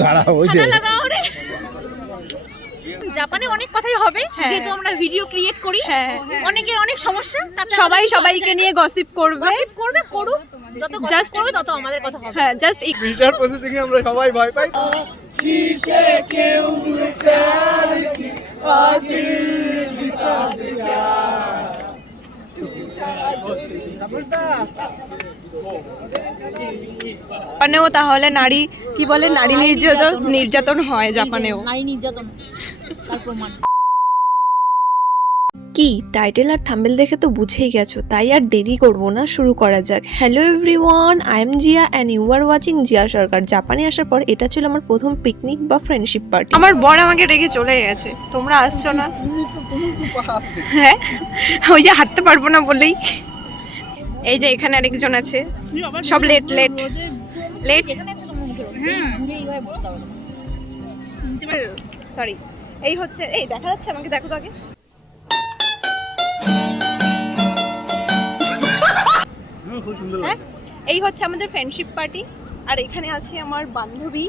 দাঁড়াও ওই যে জাপানে অনেক কথাই হবে যেহেতু আমরা ভিডিও ক্রিয়েট করি, অনেকের অনেক সমস্যা, সবাই সবাইকে নিয়ে গসিপ করবে, করুক, যত জাস্ট করবে তত আমাদের কথা হবে। হ্যাঁ জাস্ট ভিসার প্রসেসিং এ আমরা সবাই ভয় পাই। জাপানেও তাহলে নারী কি বলে, নারী নির্যাতন হয় জাপানেও। নারী নির্যাতন তার প্রমাণ। কি টাইটেল আর থাম্বনেল দেখে তো বুঝেই গেছো, তাই আর দেরি করব না, শুরু করা যাক। Hello everyone, I am Zia and you are watching Zia Sarkar. জাপানে আসার পর এটা ছিল আমার প্রথম পিকনিক বা ফ্রেন্ডশিপ পার্টি। আমার বর আমাকে রেখে চলে গেছে, তোমরা আসছো না। হ্যাঁ ওই যে হাঁটতে পারবো না বলেই। এই যে এখানে আরেকজন আছে, সব লেট সরি। এই হচ্ছে, এই দেখা যাচ্ছে আমাকে, দেখো তো আগে। হ্যাঁ এই হচ্ছে আমাদের ফ্রেন্ডশিপ পার্টি। আর এখানে আছে আমার বান্ধবী,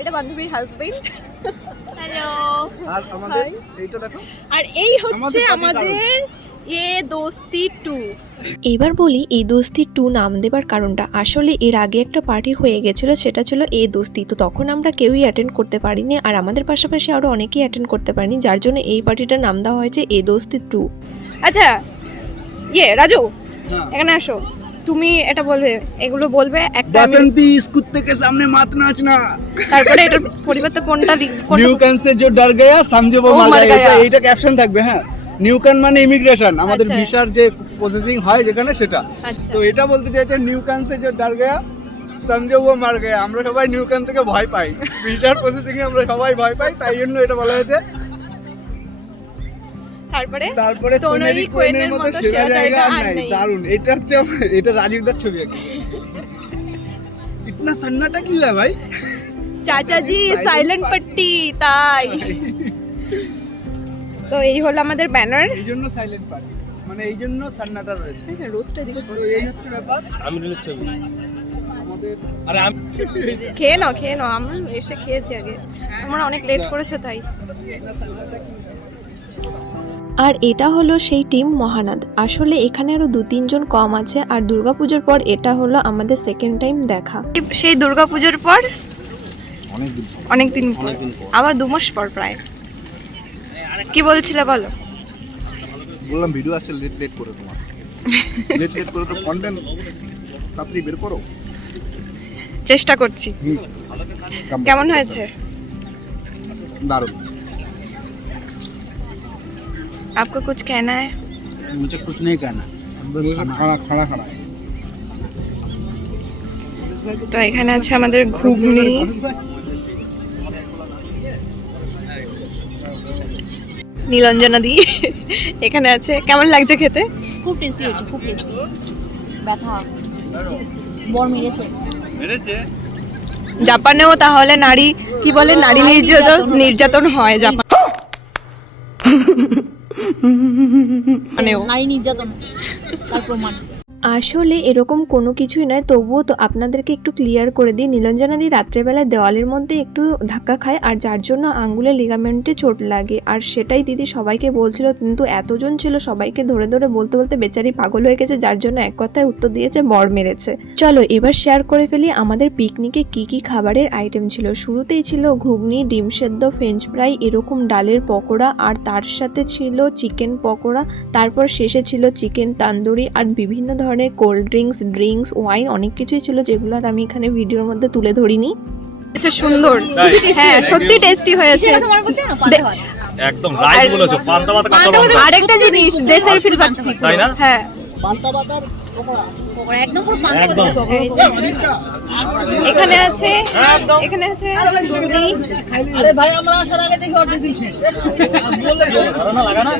এটা বান্ধবীর হাজবেন্ড। হ্যালো। আর আমাদের এইটা দেখো। আর এই হচ্ছে আমাদের এ দোস্তি 2। এবার বলি এই দোস্তি 2 নাম দেবার কারণটা, আসলে এর আগে একটা পার্টি হয়ে গেছিল, সেটা ছিল এ দোস্তি। তো তখন আমরা কেউই অ্যাটেন্ড করতে পারিনি, আর আমাদের পাশাপাশি আরো অনেকেই অ্যাটেন্ড করতে পারিনি, যার জন্য এই পার্টিটার নাম দেওয়া হয়েছে এ দোস্তি 2। আচ্ছা রাজু, এখানে আসো, তুমি এটা বলবে, এগুলো বলবে একটা। बसंती इस कुत्ते के सामने मत नाचना। তারপরে এটার পরিবর্তে কোনটা নিউকান से जो डर गया समझो वो मर गया, এইটা ক্যাপশন থাকবে। হ্যাঁ, নিউকান মানে ইমিগ্রেশন, আমাদের ভিসার যে প্রসেসিং হয় যেখানে সেটা। তো এটা বলতে চাইছে নিউকান से जो डर गया समझो वो मर गया। আমরা সবাই নিউকান থেকে ভয় পাই, ভিসার প্রসেসিং এ আমরা সবাই ভয় পাই, তাই জন্য এটা বলা হয়েছে। তারপরে তোনারি কোয়েনের মতো সেরা জায়গা আর নাই। দারুণ, এটা হচ্ছে এটা রাজীবদার ছবি। इतना सन्नाटा क्यों है भाई? চাচা জি সাইলেন্ট পার্টি, তাই তো এই হলো আমাদের ব্যানার। এই জন্য সাইলেন্ট পার্টি, মানে এই জন্য সান্নাটা রয়েছে। রোদটা দিকে তো এই হচ্ছে ব্যাপার। আমি রিলেট ছবি আমাদের। আরে আমি খেয়ে নাও, আমি এসে খেয়েছি আগে, তোমরা অনেক লেট করেছো তাই। আর এটা হলো সেই টিম মহানাদ। আসলে এখানে আরো 2-3 জন কম আছে। আর দুর্গাপূজার পর এটা হলো আমাদের সেকেন্ড টাইম দেখা। সেই দুর্গাপূজার পর অনেকদিন পর, আবার 2 মাস পর প্রায়। কি বলছিলে বলো? বললাম ভিডিও আসছে লেট করে, তোমার লেট করে তো কন্টেন্ট তাড়াতাড়ি বের করো। চেষ্টা করছি। কেমন হয়েছে? দারুণ। आपको कुछ कहना है? मुझे कुछ नहीं कहना, खाना खाना। তো এখানে আছে আমাদের ঘুগনি, নীলঞ্জনা দি এখানে আছে। কেমন লাগছে খেতে? খুব টেস্টি হয়েছে, খুব টেস্টি। ব্যথা বর মেরেছে। জাপানেও তাহলে নারী কি বলে, নারী নির্যাতন হয় জাপান। নারী নির্যাতন তার প্রমাণ। আসলে এরকম কোনো কিছুই নয়, তবুও তো আপনাদেরকে একটু ক্লিয়ার করে দিই। নীলঞ্জনাদি রাত্রেবেলায় দেওয়ালের মধ্যে একটু ধাক্কা খায়, আর যার জন্য আঙ্গুলের লিগামেন্টে চোট লাগে। আর সেটাই দিদি সবাইকে বলছিল, কিন্তু এতজন ছিল, সবাইকে ধরে বলতে বেচারি পাগল হয়ে গেছে, যার জন্য এক কথায় উত্তর দিয়েছে বর মেরেছে। চলো এবার শেয়ার করে ফেলি আমাদের পিকনিকে কি কি খাবারের আইটেম ছিল। শুরুতেই ছিল ঘুগনি, ডিম সেদ্ধ, ফ্রেঞ্চ ফ্রাই, এরকম ডালের পকোড়া, আর তার সাথে ছিল চিকেন পকোড়া। তারপর শেষে ছিল চিকেন তান্দুরি, আর বিভিন্ন ধরনের কোল্ড ড্রিঙ্কস, ওয়াইন, অনেক কিছুই ছিল, যেগুলো আর আমি এখানে ভিডিওর মধ্যে তুলে ধরিনি। আচ্ছা সুন্দর, হ্যাঁ সত্যি টেস্টি হয়েছে। একদম রাইট বলেছো, পান্তা ভাত কাঁচা লঙ্কা। আরেকটা জিনিস দেশের ফিল পাচ্ছি, তাই না? হ্যাঁ পান্তা ভাত পকোড়া একদম পুরো পান্তা একদম। এখানে আছে ঘুগনি। আরে ভাই আমরা আসার আগে দেখি অর্ধেক দিন শেষ বলে না লাগা না।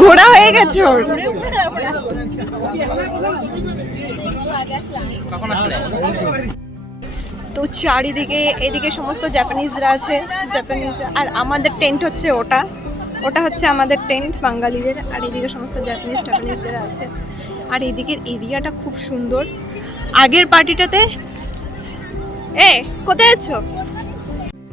ঘোড়া হয়ে গেছে ওর। তো চারিদিকে এদিকে সমস্ত জাপানিজরা আছে, আর আমাদের টেন্ট হচ্ছে ওটা হচ্ছে আমাদের টেন্ট বাঙালিদের, আর এদিকে সমস্ত জাপানিজরা আছে। আর এদিকের এরিয়াটা খুব সুন্দর। আগের পার্টিটাতে কোথায় আছো?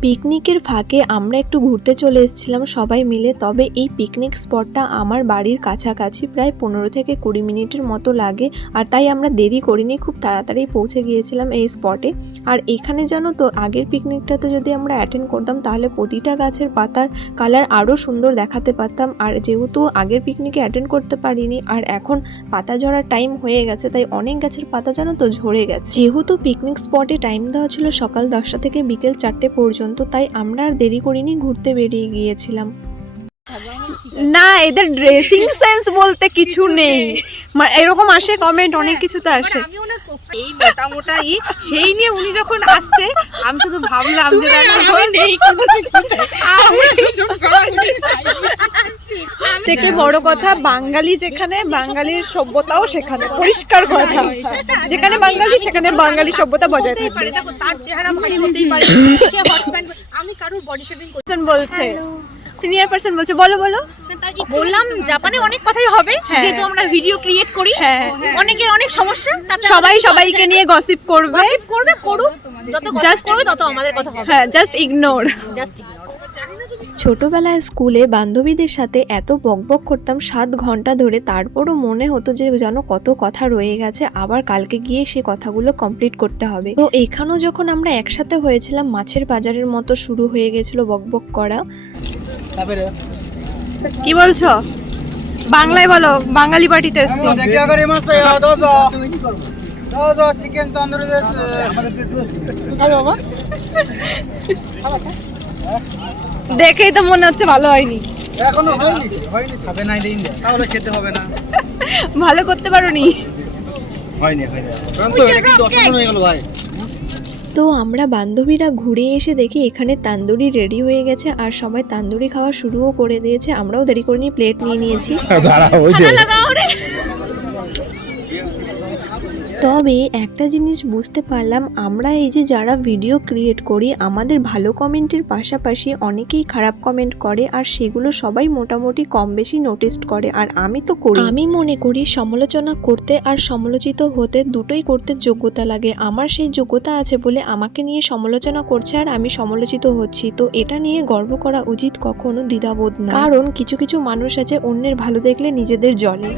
পিকনিকের ফাঁকে আমরা একটু ঘুরতে চলে এসেছিলাম সবাই মিলে। তবে এই পিকনিক স্পটটা আমার বাড়ির কাছাকাছি, প্রায় 15 থেকে 20 মিনিটের মতো লাগে, আর তাই আমরা দেরি করিনি, খুব তাড়াতাড়ি পৌঁছে গিয়েছিলাম এই স্পটে। আর এখানে জানো তো, আগের পিকনিকটাতে যদি আমরা অ্যাটেন্ড করতাম তাহলে প্রতিটা গাছের পাতার কালার আরও সুন্দর দেখাতে পারতাম। আর যেহেতু আগের পিকনিকে অ্যাটেন্ড করতে পারিনি, আর এখন পাতা ঝরার টাইম হয়ে গেছে, তাই অনেক গাছের পাতা জানো তো ঝরে গেছে। যেহেতু পিকনিক স্পটে টাইম দেওয়া ছিল সকাল 10টা থেকে বিকেল 4টে পর্যন্ত, তাই আমরা আর দেরি করিনি, ঘুরতে বেরিয়ে গিয়েছিলাম। না, এদের ড্রেসিং সেন্স বলতে কিছু নেই, এরকম আসে কমেন্ট, অনেক কিছুতে আসে। এই মোটা সেই নিয়ে উনি যখন আসছে আমি শুধু ভাবলাম যে থেকে বড় কথা, বাঙালি যেখানে, বাঙালির সভ্যতাও সেখানে, পরিষ্কার কথা, যেখানে বাঙালি সেখানে বাঙালি সভ্যতা বজায় থাকবে। দেখো তার চেহারা ভারী হতেই পারে, সে হট প্যান্ট, আমি কারোর বডি শেপিং পারসন বলছে, সিনিয়র পারসন বলছে, বলো বলো। বললাম জাপানে অনেক কথাই হবে, যেহেতু আমরা ভিডিও ক্রিয়েট করি, অনেকের অনেক সমস্যা, সবাই সবাইকে নিয়ে গসিপ করবে, করুক, যত জাস্ট করবে তত আমাদের কথা হবে। হ্যাঁ, জাস্ট ইগনোর। ছোটবেলায় স্কুলে বান্ধবীদের সাথে এত বকবক করতাম 7 ঘন্টা ধরে, তারপরও মনে হতো যে যেন কত কথা রয়ে গেছে, আবার কালকে গিয়ে সে কথাগুলো কমপ্লিট করতে হবে। তো এখানেও যখন আমরা একসাথে হয়েছিলাম, মাছের বাজারের মতো শুরু হয়ে গেছিল বকবক করা। কি বলছো? বাংলায় বলো, বাঙালি পার্টিতে এসেছি। চিকেন তন্দুরি দেখেই তো মনে হচ্ছে ভালো হয়নি। এখনো হয়নি খাবে না দিন, তাহলে খেতে হবে না। ভালো করতে পারোনি। হয়নি তো এটা কিন্তু অসাধারণ হয়ে গেল ভাই। তো আমরা বান্ধবীরা ঘুরে এসে দেখি এখানে তান্দুরি রেডি হয়ে গেছে, আর সবাই তান্দুরি খাওয়া শুরুও করে দিয়েছে। আমরাও দেরি করিনি, প্লেট নিয়ে নিয়েছি। তবে একটা জিনিস বুঝতে পারলাম, আমরা এই যে যারা ভিডিও ক্রিয়েট করি, আমাদের ভালো কমেন্টের পাশাপাশি অনেকেই খারাপ কমেন্ট করে, আর সেগুলো সবাই মোটামুটি কম বেশি নোটিস করে, আর আমি তো করি। আমি মনে করি সমালোচনা করতে আর সমালোচিত হতে দুটোই করতে যোগ্যতা লাগে। আমার সেই যোগ্যতা আছে বলে আমাকে নিয়ে সমালোচনা করছে আর আমি সমালোচিত হচ্ছি, তো এটা নিয়ে গর্ব করা উচিত, কখনো দ্বিধাবোধ না। কারণ কিছু কিছু মানুষ আছে অন্যের ভালো দেখলে নিজেদের জ্বলে।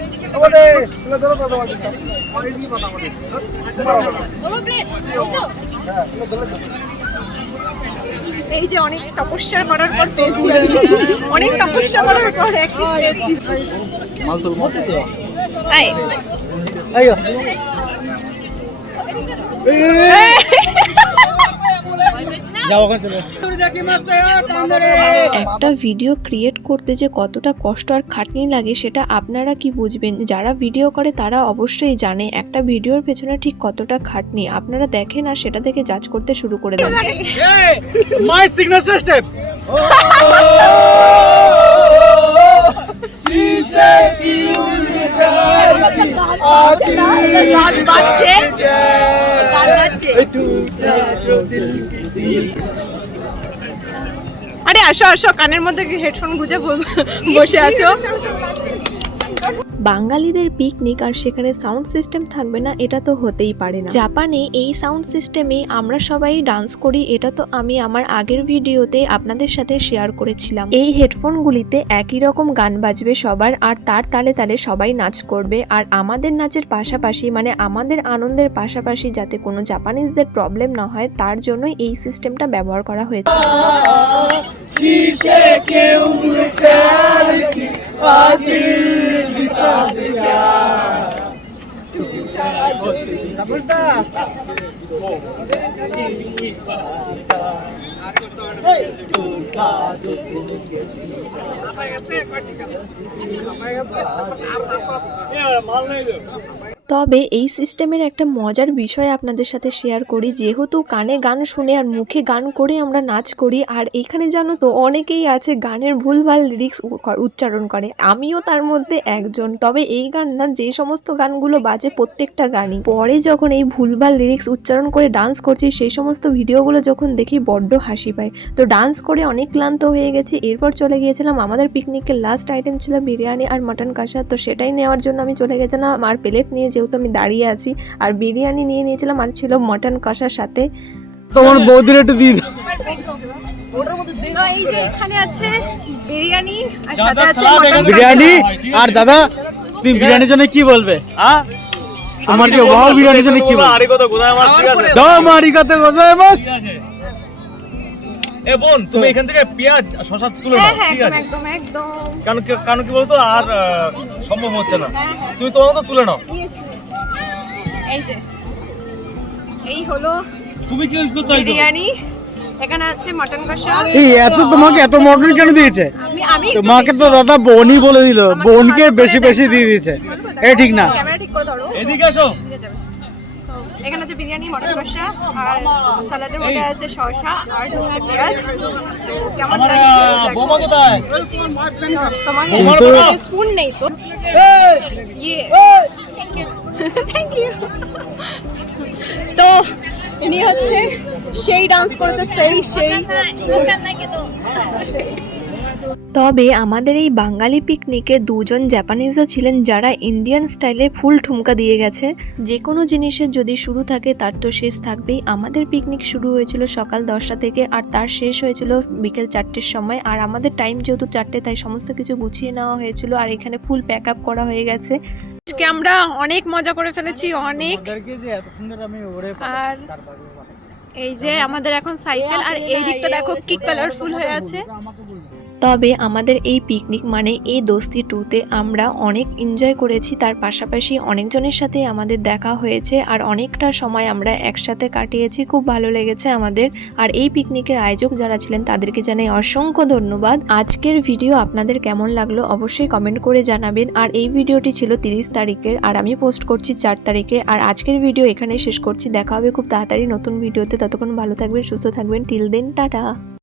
এই যে অনেক তপস্যা করার পর পেয়েছি আমি, অনেক তপস্যা করার পর একই পেয়েছি। একটা ভিডিও ক্রিয়েট করতে যে কতটা কষ্ট আর খাটনি লাগে সেটা আপনারা কি বুঝবেন? যারা ভিডিও করে তারা অবশ্যই জানে একটা ভিডিওর পেছনে ঠিক কতটা খাটনি। আপনারা দেখেন আর সেটা দেখে জাজ করতে শুরু করে দেন। My signature step. আরে আসো আসো, কানের মধ্যে হেডফোন গুঁজে বসে আছো। বাঙালিদের পিকনিক আর সেখানে সাউন্ড সিস্টেম থাকবে না, এটা তো হতেই পারে না। জাপানে এই সাউন্ড সিস্টেমে আমরা সবাই ডান্স করি, এটা তো আমি আমার আগের ভিডিওতে আপনাদের সাথে শেয়ার করেছিলাম। এই হেডফোনগুলিতে একই রকম গান বাজবে সবার, আর তার তালে তালে সবাই নাচ করবে। আর আমাদের নাচের পাশাপাশি, মানে আমাদের আনন্দের পাশাপাশি, যাতে কোনো জাপানিজদের প্রবলেম না হয় তার জন্যই এই সিস্টেমটা ব্যবহার করা হয়েছে। মাল নেই তবে এই সিস্টেমের একটা মজার বিষয় আপনাদের সাথে শেয়ার করি, যেহেতু কানে গান শুনে আর মুখে গান করে আমরা নাচ করি, আর এইখানে জানো তো অনেকেই আছে গানের ভুলভাল লিরিক্স উচ্চারণ করে, আমিও তার মধ্যে একজন। তবে এই গান না, যে সমস্ত গানগুলো বাজে প্রত্যেকটা গানই পরে যখন এই ভুলভাল লিরিক্স উচ্চারণ করে ডান্স করছি, সেই সমস্ত ভিডিওগুলো যখন দেখি বড্ড হাসি পায়। তো ডান্স করে অনেক ক্লান্ত হয়ে গেছি, এরপর চলে গিয়েছিলাম আমাদের পিকনিকের লাস্ট আইটেম ছিল বিরিয়ানি আর মাটন কষা। তো সেটাই নেওয়ার জন্য আমি চলে গেছিলাম, আর প্লেট নিয়ে যেহেতু আমি দাঁড়িয়ে আছি, আর বিরিয়ানি নিয়ে নিয়েছিলাম, আর ছিল মটন কষার সাথে। তোমার বৌদির একটু দিয়ে দাও। তো এই যে এখানে আছে বিরিয়ানি আর সাথে আছে মটন বিরিয়ানি। আর দাদা তুমি বিরিয়ানির জন্য কি বলবে? তোমার কি ওয়াও বিরিয়ানির জন্য কি বলবে? আরিগতো গোজাইমাস, ঠিক আছে? দাও আরিগাতো গোজাইমাস। ঠিক আছে। এ বোন, তুমি এখান থেকে পেঁয়াজ আর শসা তুলে নাও, ঠিক আছে? একদম একদম কারণ কি বলতো, আর সম্ভব হচ্ছে না। তুমি তোমার মতো তুলে নাও। এই যে এই হলো তুমি কি করতে চাইছো? বিরিয়ানি, এখানে আছে মটন কষা। এই এত তোমাকে এত মটন কেন দিয়েছে? আমি তোমাকে তো দাদা বোনই বলে দিল, বোনকে বেশি বেশি দিয়ে দিয়েছে। এ ঠিক না। ক্যামেরা ঠিক করে ধরো। এদিকে আসো। এখানে আছে বিরিয়ানি, মটন কষা, আর সালাদের মধ্যে আছে শসা আর হচ্ছে পেঁয়াজ। কেমন আমার লাগছে? বোমা কোথায়? তোমার কিন্তু স্পুন নেই তো? ইয়ে থ্যাংক ইউ। তো ইনি হচ্ছে সেই ডান্স করেছে, সেই তবে আমাদের এই বাঙালি পিকনিকে দুজন জাপানিজও ছিলেন, যারা ইন্ডিয়ান স্টাইলে ফুল ঠুমকা দিয়ে গেছে। যে কোনো জিনিসের যদি শুরু থাকে তার তো শেষ থাকবেই। আমাদের পিকনিক শুরু হয়েছিল সকাল 10টা থেকে, আর তার শেষ হয়েছিল বিকেল 4টের সময়। আর আমাদের টাইম যেহেতু 4টে, তাই সমস্ত কিছু গুছিয়ে নেওয়া হয়েছিল, আর এখানে ফুল প্যাক আপ করা হয়ে গেছে। আজকে আমরা অনেক মজা করে ফেলেছি, অনেক। আর এই যে আমাদের এখন সাইকেল, আর এই দিকটা দেখো কি কালারফুল হয়ে আছে। তবে আমাদের এই পিকনিক মানে এই দোস্তি ট্যুতে আমরা অনেক এনজয় করেছি, তার পাশাপাশি অনেকজনের সাথে আমাদের দেখা হয়েছে, আর অনেকটা সময় আমরা একসাথে কাটিয়েছি, খুব ভালো লেগেছে আমাদের। আর এই পিকনিকের আয়োজক যারা ছিলেন তাদেরকে জানাই অসংখ্য ধন্যবাদ। আজকের ভিডিও আপনাদের কেমন লাগলো অবশ্যই কমেন্ট করে জানাবেন। আর এই ভিডিওটি ছিল 30 তারিখের, আর আমি পোস্ট করছি 4 তারিখে। আর আজকের ভিডিও এখানেই শেষ করছি, দেখা হবে খুব তাড়াতাড়ি নতুন ভিডিওতে। ততক্ষণ ভালো থাকবেন, সুস্থ থাকবেন, টিল দেন, টাটা।